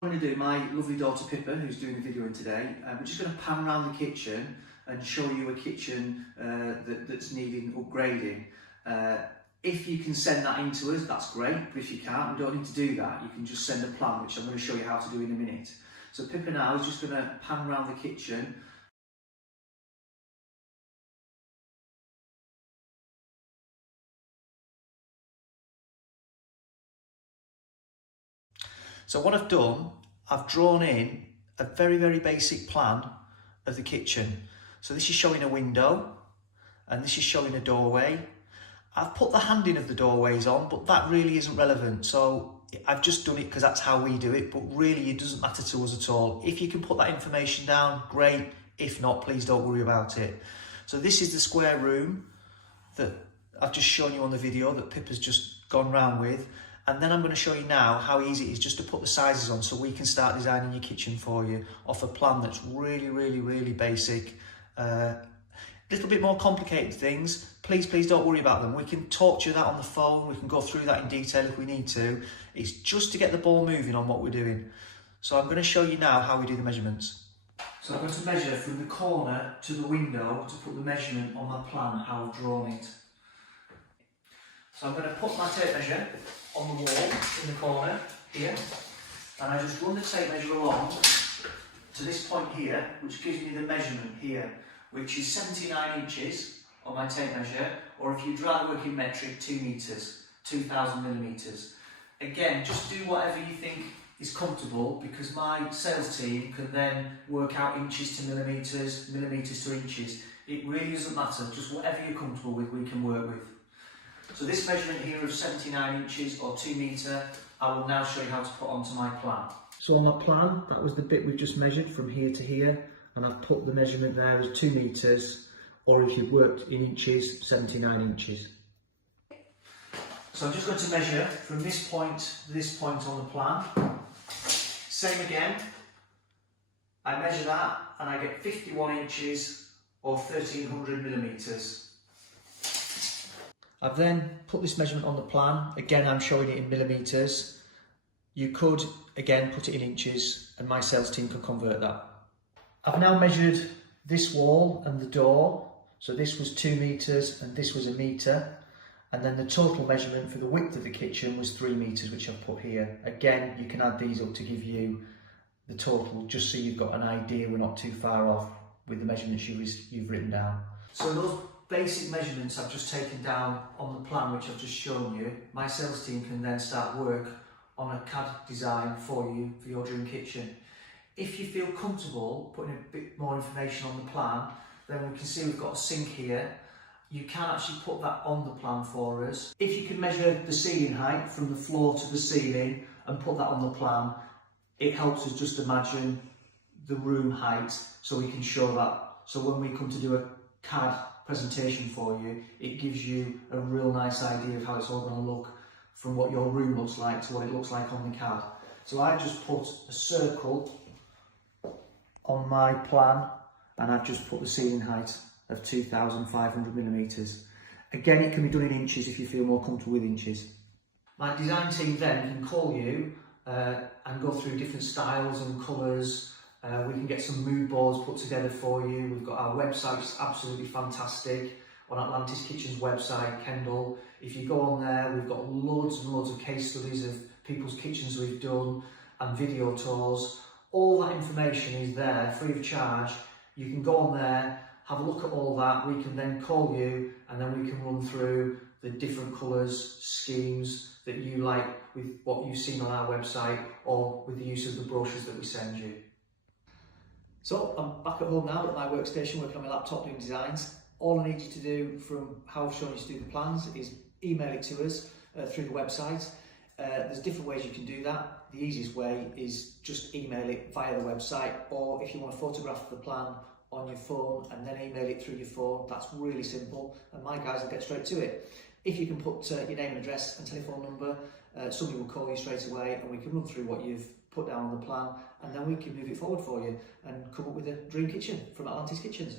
I'm going to do my lovely daughter Pippa, who's doing the video today. We're just going to pan around the kitchen and show you a kitchen that's needing upgrading. If you can send that in to us, that's great, but if you can't, we don't need to do that. You can just send a plan, which I'm going to show you how to do in a minute. So Pippa now is just going to pan around the kitchen. So what I've done, I've drawn in a very basic plan of the kitchen. So this is showing a window and this is showing a doorway. I've put the handing of the doorways on, but that really isn't relevant. So I've just done it because that's how we do it, but really it doesn't matter to us at all. If you can put that information down, great. If not, please don't worry about it. So this is the square room that I've just shown you on the video that Pippa's just gone round with. And then I'm going to show you now how easy it is just to put the sizes on so we can start designing your kitchen for you off a plan that's really basic. Little bit more complicated things, please don't worry about them. We can talk to you that on the phone, we can go through that in detail if we need to. It's just to get the ball moving on what we're doing. So I'm going to show you now how we do the measurements. So I'm going to measure from the corner to the window to put the measurement on my plan, how I've drawn it. So I'm going to put my tape measure on the wall in the corner here, and I just run the tape measure along to this point here, which gives me the measurement here, which is 79 inches on my tape measure, or if you'd rather work in metric, 2 meters, 2000 millimeters. Again, just do whatever you think is comfortable, because my sales team can then work out inches to millimeters, millimeters to inches. It really doesn't matter, just whatever you're comfortable with, we can work with. So this measurement here of 79 inches or 2 metre, I will now show you how to put onto my plan. So on my plan, that was the bit we've just measured from here to here, and I've put the measurement there as 2 metres, or if you've worked in inches, 79 inches. So I'm just going to measure from this point to this point on the plan. Same again, I measure that and I get 51 inches or 1300 millimetres. I've then put this measurement on the plan. Again, I'm showing it in millimetres. You could, again, put it in inches and my sales team can convert that. I've now measured this wall and the door. So this was 2 metres and this was 1 metre. And then the total measurement for the width of the kitchen was 3 metres, which I've put here. Again, you can add these up to give you the total, just so you've got an idea we're not too far off with the measurements you've written down. So those basic measurements I've just taken down on the plan, which I've just shown you, my sales team can then start work on a CAD design for you for your dream kitchen. If you feel comfortable putting a bit more information on the plan, then we can see we've got a sink here. You can actually put that on the plan for us. If you can measure the ceiling height from the floor to the ceiling and put that on the plan, it helps us just imagine the room height so we can show that. So when we come to do a CAD presentation for you, it gives you a real nice idea of how it's all going to look from what your room looks like to what it looks like on the CAD. So I just put a circle on my plan and I've just put the ceiling height of 2500 millimetres. Again, it can be done in inches if you feel more comfortable with inches. My design team then can call you and go through different styles and colours. We can get some mood boards put together for you. We've got our website, it's absolutely fantastic, on Atlantis Kitchens website, Kendal. If you go on there, we've got loads and loads of case studies of people's kitchens we've done and video tours. All that information is there, free of charge. You can go on there, have a look at all that. We can then call you and then we can run through the different colours, schemes that you like with what you've seen on our website or with the use of the brochures that we send you. So I'm back at home now at my workstation working on my laptop doing designs. All I need you to do from how I've shown you to do the plans is email it to us through the website. There's different ways you can do that. The easiest way is just email it via the website, or if you want a photograph of the plan on your phone and then email it through your phone, that's really simple and my guys will get straight to it. If you can put your name and address and telephone number, somebody will call you straight away and we can run through what you've put down on the plan and then we can move it forward for you and come up with a dream kitchen from Atlantis Kitchens.